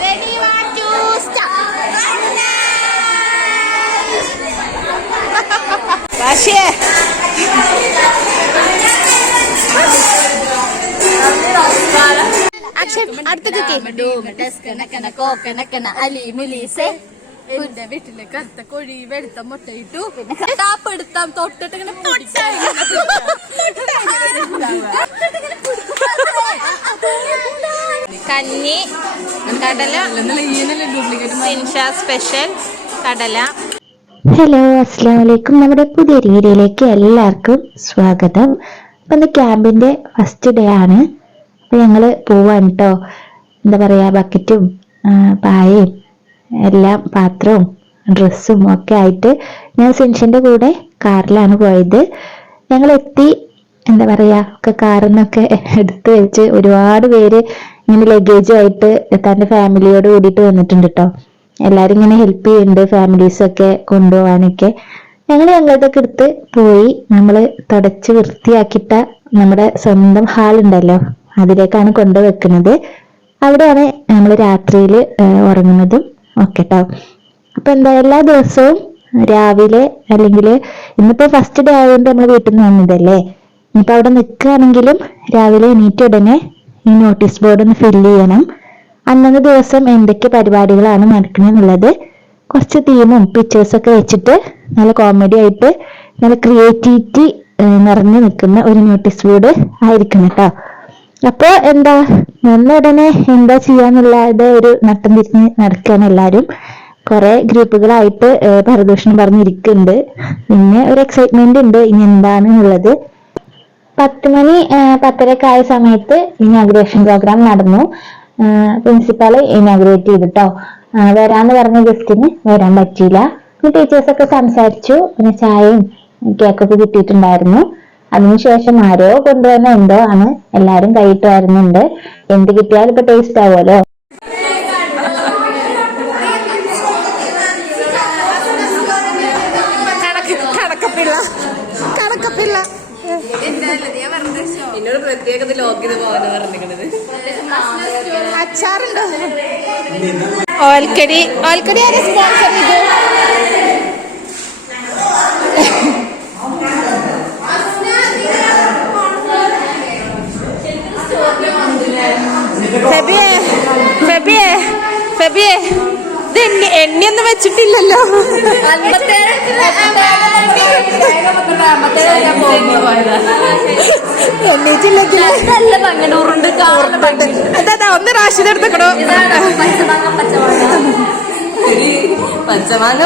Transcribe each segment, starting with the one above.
Ready, one, two, start. Rashe. Action. എന്റെ വീട്ടില് കറുത്ത കോഴി വെളുത്ത മുട്ടയിട്ടു താപ്പെടുത്താം തൊട്ടിട്ട് ഇങ്ങനെ കഞ്ഞി കടല സ്പെഷ്യൽ കടല. ഹലോ, അസ്സലാമു അലൈക്കും. നമ്മുടെ പുതിയ വീഡിയോയിലേക്ക് എല്ലാവർക്കും സ്വാഗതം. അപ്പം ഇന്ന് ക്യാമ്പിന്റെ ഫസ്റ്റ് ഡേ ആണ്. അപ്പം ഞങ്ങൾ പോവാണ് കേട്ടോ. എന്താ പറയാ, ബക്കറ്റും പായയും എല്ലാം പാത്രവും ഡ്രസ്സും ഒക്കെ ആയിട്ട് ഞാൻ സിൻഷന്റെ കൂടെ കാറിലാണ് പോയത്. ഞങ്ങൾ എത്തി, എന്താ പറയാ, ഒക്കെ കാറിൽ നിന്നൊക്കെ എടുത്ത് വെച്ച് ഒരുപാട് പേര് ഇങ്ങനെ ലഗേജുമായിട്ട് തന്റെ ഫാമിലിയോട് കൂടിയിട്ട് വന്നിട്ടുണ്ട് കേട്ടോ. എല്ലാരും ഇങ്ങനെ ഹെൽപ്പ് ചെയ്യുന്നുണ്ട്, ഫാമിലീസൊക്കെ കൊണ്ടുപോകാനൊക്കെ. ഞങ്ങളതൊക്കെ എടുത്ത് പോയി. നമ്മൾ തുടച്ച് വൃത്തിയാക്കിയിട്ട നമ്മുടെ സ്വന്തം ഹാൾ ഉണ്ടല്ലോ, അതിലേക്കാണ് കൊണ്ടുവെക്കുന്നത്. അവിടെയാണ് നമ്മൾ രാത്രിയിൽ ഉറങ്ങുന്നതും ഒക്കെ ട്ടോ. അപ്പൊ എന്താ, എല്ലാ ദിവസവും രാവിലെ, അല്ലെങ്കിൽ ഇന്നിപ്പോ ഫസ്റ്റ് ഡേ ആയതുകൊണ്ട് നമ്മൾ വീട്ടിൽ നിന്ന് വന്നതല്ലേ, ഇനിയിപ്പോ അവിടെ നിൽക്കുകയാണെങ്കിലും രാവിലെ എണീറ്റ ഉടനെ ഈ നോട്ടീസ് ബോർഡ് ഒന്ന് ഫില്ല് ചെയ്യണം. അന്നത്തെ ദിവസം എന്തൊക്കെ പരിപാടികളാണ് നടക്കണെന്നുള്ളത് കുറച്ച് തീമും പിക്ചേഴ്സൊക്കെ വെച്ചിട്ട് നല്ല കോമഡി ആയിട്ട് നല്ല ക്രിയേറ്റിവിറ്റി നിറഞ്ഞു നിൽക്കുന്ന ഒരു നോട്ടീസ് ബോർഡ് ആയിരിക്കണം കേട്ടോ. അപ്പൊ എന്താ, വന്ന ഉടനെ എന്താ ചെയ്യാന്നുള്ളത് ഒരു നട്ടം തിരിഞ്ഞ് നടക്കുകയാണ് എല്ലാരും. കുറെ ഗ്രൂപ്പുകളായിട്ട് പരദൂഷണം പറഞ്ഞിരിക്കുന്നുണ്ട്. പിന്നെ ഒരു എക്സൈറ്റ്മെന്റ് ഉണ്ട് ഇനി എന്താണെന്നുള്ളത്. 10 മണി 10:30 ആയ സമയത്ത് ഇനാഗുറേഷൻ പ്രോഗ്രാം നടന്നു. പ്രിൻസിപ്പാള് ഇനാഗുറേറ്റ് ചെയ്തിട്ടോ. വരാന്ന് പറഞ്ഞ ഗസ്റ്റിന് വരാൻ പറ്റിയില്ല. ടീച്ചേഴ്സൊക്കെ സംസാരിച്ചു. പിന്നെ ചായയും കേക്കൊക്കെ കിട്ടിയിട്ടുണ്ടായിരുന്നു. അതിനുശേഷം ആരോ കൊണ്ടുവന്ന എന്തോ ആണ് എല്ലാരും കൈയിട്ട് വരുന്നുണ്ട്. എന്ത് കിട്ടിയാലും ഇപ്പൊ ടേസ്റ്റ് ആവുമല്ലോ. അച്ചാറുണ്ടോ? ഓൽക്കടി ആരെ സ്പോൺസർ ചെയ്തു? ഫെബിയെ ഇത് എണ്ണയൊന്നും വെച്ചിട്ടില്ലല്ലോ. അതാ ഒന്ന് റാഷിദ് എടുത്തക്കണോ? പച്ചമാങ്ങ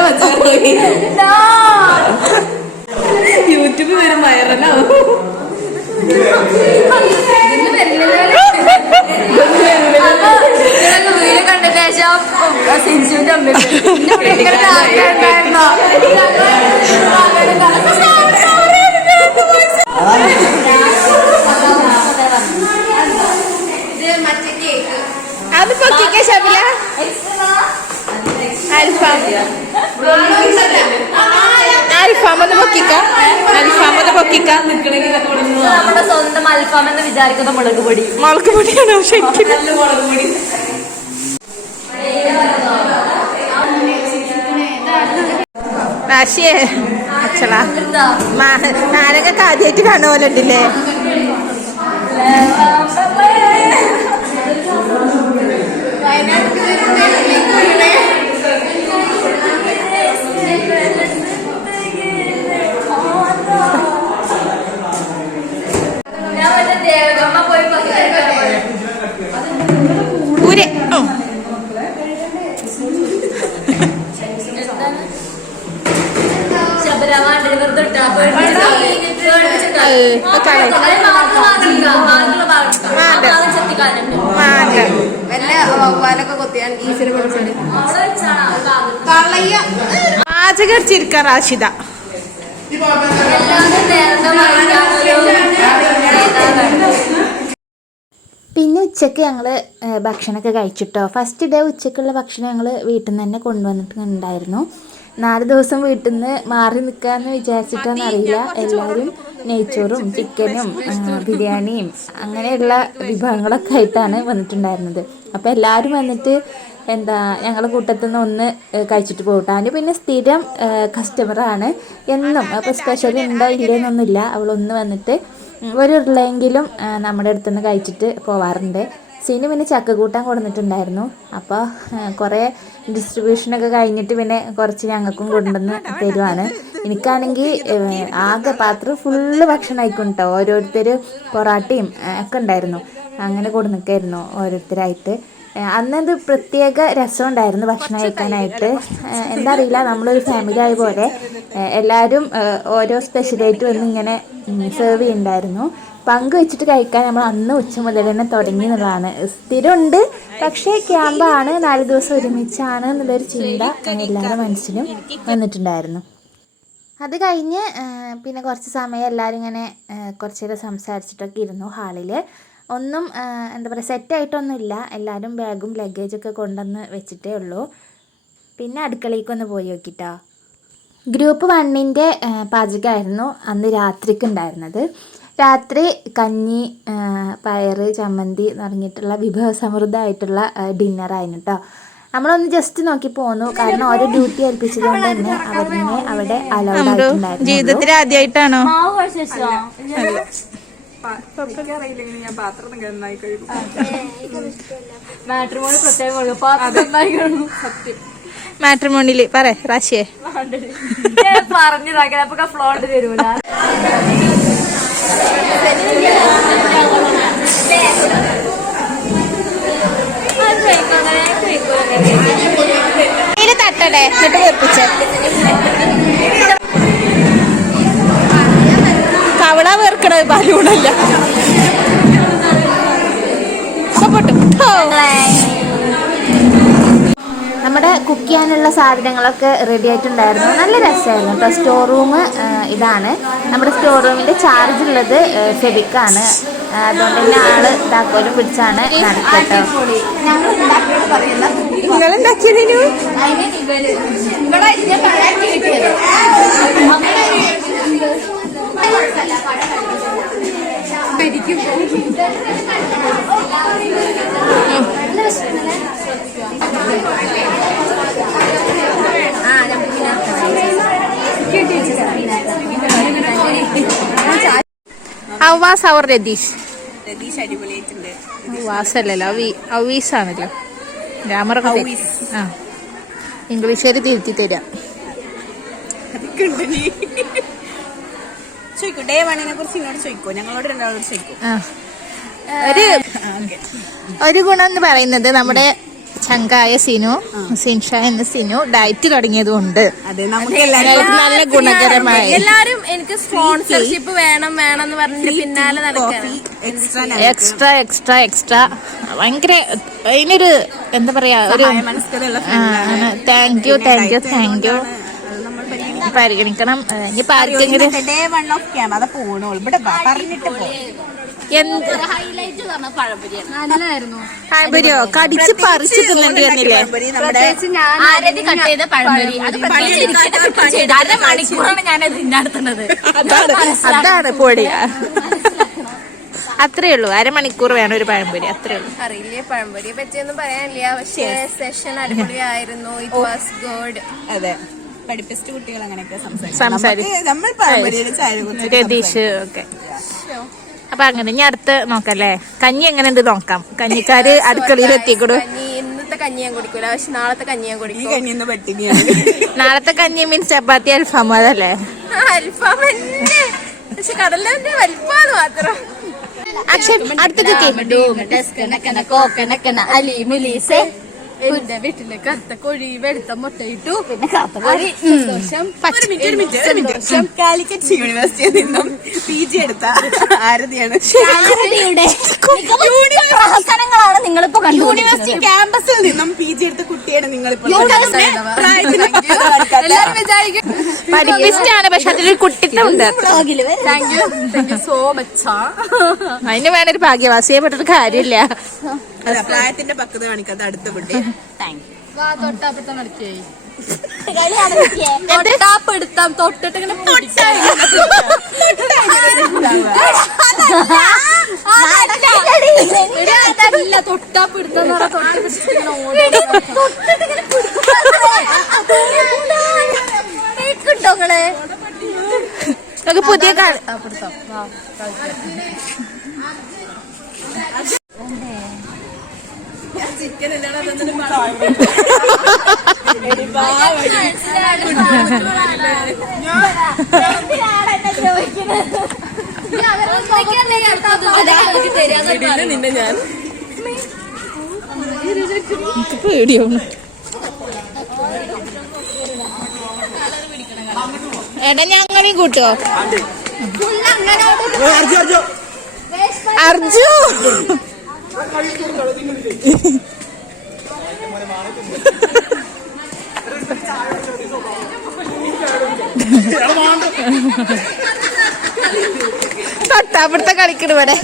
യൂട്യൂബിൽ വരും വൈറലാവും. കണ്ട ശേഷം സിൻസുവിന്റെ അത് പൊക്കിക്ക ശബില. അൽഫാം ഒന്ന് പൊക്കിക്ക. നമ്മുടെ സ്വന്തം അൽഫാം എന്ന് വിചാരിക്കുന്ന മുളക് പൊടിയാണോ ശരിക്കും? മുളക് പൊടി. റാഷിയെ അച്ഛളാ ആരൊക്കെ ആദ്യമായിട്ട് കാണുമല്ലോണ്ടില്ലേ? പാചകരിച്ചിരിക്കാൻ റാഷിദ. പിന്നെ ഉച്ചക്ക് ഞങ്ങൾ ഭക്ഷണമൊക്കെ കഴിച്ചിട്ടോ. ഫസ്റ്റ് ഡേ ഉച്ചക്കുള്ള ഭക്ഷണം ഞങ്ങൾ വീട്ടിൽ നിന്ന് തന്നെ കൊണ്ടുവന്നിട്ടുണ്ടായിരുന്നു. 4 ദിവസം വീട്ടിൽ നിന്ന് മാറി നിൽക്കാമെന്ന് വിചാരിച്ചിട്ടാണെന്നറിയില്ല, എല്ലാവരും നെയ്ച്ചോറും ചിക്കനും ബിരിയാണിയും അങ്ങനെയുള്ള വിഭവങ്ങളൊക്കെ ആയിട്ടാണ് വന്നിട്ടുണ്ടായിരുന്നത്. അപ്പോൾ എല്ലാവരും വന്നിട്ട് എന്താ ഞങ്ങളുടെ കൂട്ടത്തിൽ നിന്ന് ഒന്ന് കഴിച്ചിട്ട് പോകട്ടെ. അവന് പിന്നെ സ്ഥിരം കസ്റ്റമറാണ് എന്നും. അപ്പോൾ സ്പെഷ്യൽ ഉണ്ടോ ഇല്ലയെന്നൊന്നുമില്ല. അവളൊന്ന് വന്നിട്ട് ഒരു ഉരുളയെങ്കിലും നമ്മുടെ അടുത്തുനിന്ന് കഴിച്ചിട്ട് പോവാറുണ്ട്. സീന് പിന്നെ ചക്കക്കൂട്ടാൻ കൊടുത്തിട്ടുണ്ടായിരുന്നു. അപ്പോൾ കുറേ ഡിസ്ട്രിബ്യൂഷനൊക്കെ കഴിഞ്ഞിട്ട് പിന്നെ കുറച്ച് ഞങ്ങൾക്കും കൊണ്ടുവന്ന് തരുവാണ്. എനിക്കാണെങ്കിൽ ആകെ പാത്രം ഫുള്ള് ഭക്ഷണം ആയിക്കും കേട്ടോ. ഓരോരുത്തർ പൊറാട്ടയും ഒക്കെ ഉണ്ടായിരുന്നു. അങ്ങനെ കൊടുന്നിട്ടായിരുന്നു ഓരോരുത്തരായിട്ട്. അന്നത് പ്രത്യേക രസമുണ്ടായിരുന്നു ഭക്ഷണം കഴിക്കാനായിട്ട്. എന്താ അറിയില്ല, നമ്മളൊരു ഫാമിലി ആയ പോലെ എല്ലാവരും ഓരോ സ്പെഷ്യലായിട്ട് വന്ന് ഇങ്ങനെ സെർവ് ചെയ്യുന്നുണ്ടായിരുന്നു. പങ്കുവെച്ചിട്ട് കഴിക്കാൻ നമ്മൾ അന്ന് ഉച്ച മുതൽ തന്നെ തുടങ്ങി എന്നുള്ളതാണ്. സ്ഥിരമുണ്ട്, പക്ഷേ ക്യാമ്പാണ്, 4 ദിവസം ഒരുമിച്ചാണ് എന്നുള്ളൊരു ചിന്ത എല്ലാവരുടെ മനസ്സിലും വന്നിട്ടുണ്ടായിരുന്നു. അത് കഴിഞ്ഞ് പിന്നെ കുറച്ച് സമയം എല്ലാവരും ഇങ്ങനെ കുറച്ച് നേരം സംസാരിച്ചിട്ടൊക്കെ ഇരുന്നു ഹാളിൽ. ഒന്നും എന്താ പറയുക, സെറ്റായിട്ടൊന്നുമില്ല. എല്ലാവരും ബാഗും ലഗേജൊക്കെ കൊണ്ടുവന്ന് വെച്ചിട്ടേ ഉള്ളൂ. പിന്നെ അടുക്കളയ്ക്കൊന്ന് പോയി നോക്കിട്ടോ. ഗ്രൂപ്പ് 1ൻ്റെ പാചകമായിരുന്നു അന്ന് രാത്രിക്ക് ഉണ്ടായിരുന്നത്. രാത്രി കഞ്ഞി, പയറ്, ചമ്മന്തി തുടങ്ങിയിട്ടുള്ള വിഭവസമൃദ്ധമായിട്ടുള്ള ഡിന്നറായിരുന്നു കേട്ടോ. നമ്മളൊന്ന് ജസ്റ്റ് നോക്കി പോന്നു, കാരണം ഓരോ ഡ്യൂട്ടി ഏൽപ്പിച്ചത് കൊണ്ട് തന്നെ അവരിനെ അവിടെ അലൗഡ് ആയിട്ടുണ്ടായിരുന്നു. ജീവിതത്തിൽ ആദ്യമായിട്ടാണോ? മാട്രിമോണിയില് പറ റാശിയെ പറഞ്ഞതാക്കി ഫ്ലോണ്ട് തരൂല. തട്ടടേ എന്നിട്ട് വെപ്പിച്ച കവള വേർക്കണ ബലൂണല്ല. നമ്മുടെ കുക്ക് ചെയ്യാനുള്ള സാധനങ്ങളൊക്കെ റെഡി ആയിട്ടുണ്ടായിരുന്നു. നല്ല രസമായിരുന്നു കേട്ടോ. സ്റ്റോർ റൂം ഇതാണ്. നമ്മുടെ സ്റ്റോർ റൂമിൻ്റെ ചാർജ് ഉള്ളത് ഫെബിക്കാണ്. അതുകൊണ്ട് തന്നെ ആള് താക്കോലും പിടിച്ചാണ് നടക്കട്ടോ. നിങ്ങളുണ്ടാക്കിയതിനു അവ്വാസ് അവർ രതീഷ് അടിപൊളിയായിട്ടുണ്ട്. വാസല്ലല്ലോ, അവീസാണല്ലോ. ഗ്രാമറൊക്കെ ആ ഇംഗ്ലീഷുകാർ തിരുത്തി തരാം. ഒരു ഗുണം എന്ന് പറയുന്നത് നമ്മുടെ ചങ്കായ സിൻഷ എന്ന സിനു ഡയറ്റ് തുടങ്ങിയത് കൊണ്ട് നല്ല ഗുണകരമായ. എല്ലാരും എനിക്ക് സ്പോൺസർഷിപ്പ് വേണം എന്ന് പറഞ്ഞിട്ട് പിന്നാലെ നടക്കാണ്. എക്സ്ട്രാ ഭയങ്കര അതിനൊരു എന്താ പറയാ, ഒരു താങ്ക് യു പരിഗണിക്കണം. ഇനിയിപ്പോ ആർക്കെങ്കിലും പഴംപൊരിയോ കടിച്ച് പറിച്ച് തിന്നേണ്ടിയിരുന്നില്ലേ? അതാണ് പൊടി. അത്രേ ഉള്ളൂ, അരമണിക്കൂർ വേണം ഒരു പഴംപൊരി, അത്രേ ഉള്ളൂ. അറിയില്ലേ, പഴംപൊരിയെ പറ്റിയൊന്നും പറയാനില്ല. പക്ഷേ സെഷൻ അടിപൊളിയായിരുന്നു. It was good. അതെ, പഠിപ്പിച്ച കുട്ടികൾ അങ്ങനെയൊക്കെ സംസാരിച്ചു. രതീഷ് ഒക്കെ. അപ്പൊ അങ്ങനെ ഇനി അടുത്ത് നോക്കല്ലേ, കഞ്ഞി എങ്ങനെ ഉണ്ട് നോക്കാം. കഞ്ഞിക്കാര് അടുക്കളയിൽ എത്തിക്കൂടും. ഇന്നത്തെ കഞ്ഞി ഞാൻ കുടിക്കൂല, പക്ഷെ നാളത്തെ കഞ്ഞി ഞാൻ കുടിക്കും. നാളത്തെ കഞ്ഞി മീൻസ് ചപ്പാത്തി അൽഫാം അതല്ലേ? അൽഫാം തന്നെ, പക്ഷെ കടലിന്റെ വലിപ്പാന്ന് മാത്രം. എന്റെ വീട്ടില് കറുത്ത കോഴി വെളുത്ത മുട്ടയിട്ടു. പിന്നെ കാലിക്കറ്റ് യൂണിവേഴ്സിറ്റിയിൽ നിന്നും PG എടുത്ത ആരതിയാണ്. നിങ്ങളിപ്പോ യൂണിവേഴ്സിറ്റി ക്യാമ്പസിൽ നിന്നും PG എടുത്ത കുട്ടിയാണ് നിങ്ങളിപ്പോ. പഠിപ്പിച്ചാണ്, പക്ഷെ അതിലൊരു കുട്ടിട്ടുണ്ട്. Thank you so much. അതിന് വേണൊരു ഭാഗ്യവാസിയെ പെട്ടൊരു കാര്യമില്ല. പ്രായത്തിന്റെ പക്വത കാണിക്കാത്ത അടുത്ത കുട്ടി. തൊട്ടാപ്പെടുത്താൻ നടക്കേ തൊട്ടാപ്പെടുത്താം. തൊട്ടിട്ട് ഇങ്ങനെ തൊട്ടാ പിടുത്തം പുതിയ ചിക്കൻ നിന്നെ ഞാൻ പേടിയാണ്. എടാ ഞങ്ങളീ കൂട്ടോ അർജു തൊട്ടാപ്പിടുത്ത കളിക്കണ ഇവിടെ.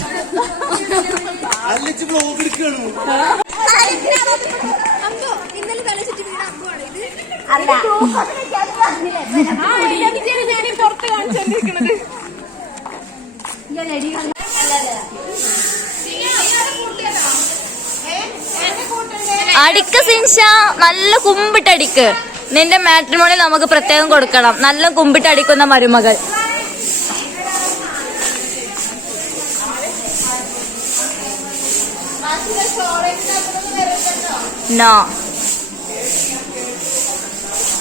അടിക്ക് സിൻഷ, നല്ല കുമ്പിട്ടടിക്ക്. നിന്റെ മാട്രിമോണിയിൽ നമുക്ക് പ്രത്യേകം കൊടുക്കണം, നല്ല കുമ്പിട്ടടിക്കുന്ന മരുമകൾ. നോ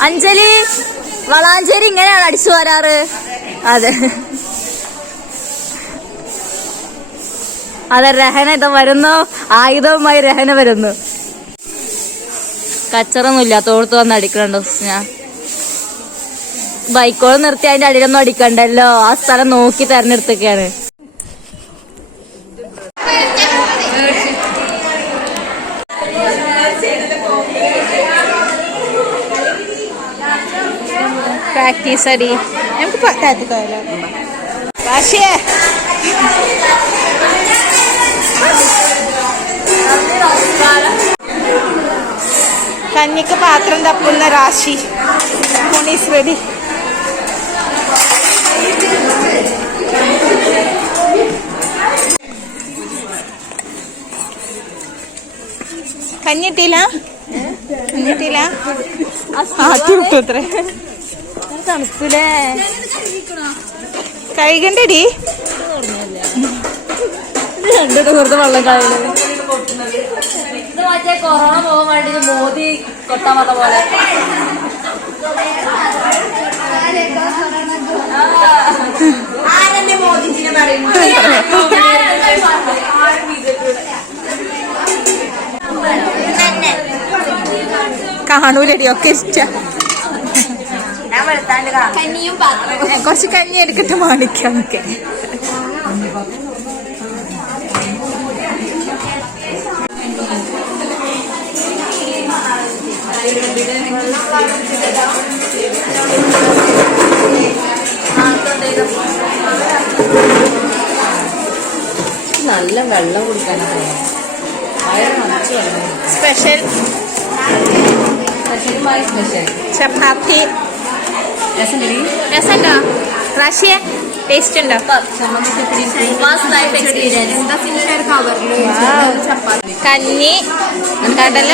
അഞ്ജലി, വളാഞ്ചേരി ഇങ്ങനെയാണ് അടിച്ചു വരാറ്. അതെ അതെ, രഹന ഇത് വരുന്നു, ആയുധവുമായി രഹന വരുന്നു. കച്ചറൊന്നുമില്ല, തോർത്ത് വന്ന് അടിക്കണുണ്ടോ? ഞാൻ ബൈക്കോട് നിർത്തി അതിന്റെ അടിയിലൊന്നും അടിക്കണ്ടല്ലോ, ആ സ്ഥലം നോക്കി തെരഞ്ഞെടുത്തൊക്കെയാണ്. പ്രാക്ടീസ് അടി നമുക്ക് രാശിയേ കഞ്ഞിക്ക് പാത്രം തപ്പുന്ന രാശി. മോണീസ് റെഡി. കഞ്ഞിട്ടില്ല കഞ്ഞിട്ടില്ല ആറ്റി വിട്ടു അത്രേ. തണുപ്പില്ലേ കഴുകണ്ടടി. രണ്ടു വെറുതെ വെള്ളം കളയുന്നത്. ഇത് മറ്റേ കൊറോണ പോകാൻ വേണ്ടി മോദി കൊട്ടാൻ വന്ന പോലെ. കാണൂലടി, ഒക്കെ ഇഷ്ട. കഞ്ഞിയും പാത്രം കുറച്ച് കഞ്ഞി എടുക്കട്ടെ മാണിക്കാം. ഒക്കെ നല്ല വെള്ളം കുടിക്കാനാണ് സ്പെഷ്യൽ ചപ്പാത്തി. രസമുണ്ടോ റഷ്യ? ടേസ്റ്റ് ഉണ്ടോ? കഞ്ഞി, കടല,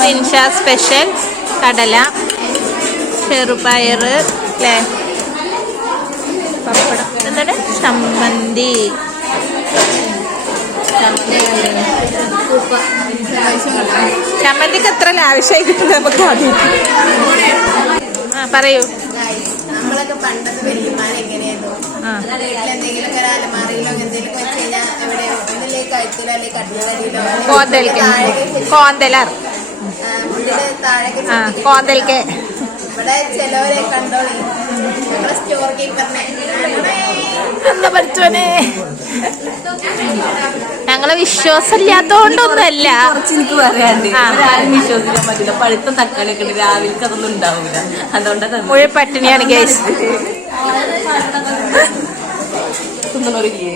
സിൻഷ സ്പെഷ്യൽ കടല, ചെറുപയറ് അല്ലേ, പപ്പടം, എന്താണ് ചമ്മന്തി. ചമ്മന്തിക്ക് എത്ര ആവശ്യമായി കിട്ടുന്നത് നമുക്ക് ആദ്യം. പറയൂ. നമ്മളൊക്കെ പണ്ടത്തെ വലിയമാൻ എങ്ങനെയായിരുന്നു? വീട്ടിലെന്തെങ്കിലുമൊക്കെ ഒരു അലമാറയിലോ എന്തെങ്കിലും വെച്ച് കഴിഞ്ഞാൽ എവിടെ ഒന്നിലേക്ക് കഴുത്തിലോ അല്ലെങ്കിൽ കട്ടിലടിയിലോ കോന്തലർ താഴേക്ക് കോന്തൽക്ക്. ഇവിടെ ചിലവരെ കണ്ടോളി, നമ്മളെ സ്റ്റോർ കീപ്പറിനെ എന്താ പഠിച്ചോനെ, ഞങ്ങളെ വിശ്വാസമില്ലാത്തോണ്ടൊന്നുമല്ല. എനിക്ക് പറയാണ്ട് ആരും വിശ്വസിക്കാൻ പറ്റില്ല. പഴുത്ത തക്കാളി ഒക്കെ രാവിലെ അതൊന്നും ഉണ്ടാവില്ല, അതുകൊണ്ടാണ് മുഴുവൻ പട്ടിണിയാണ് ഗൈസ്. തിന്നണോരില്ലേ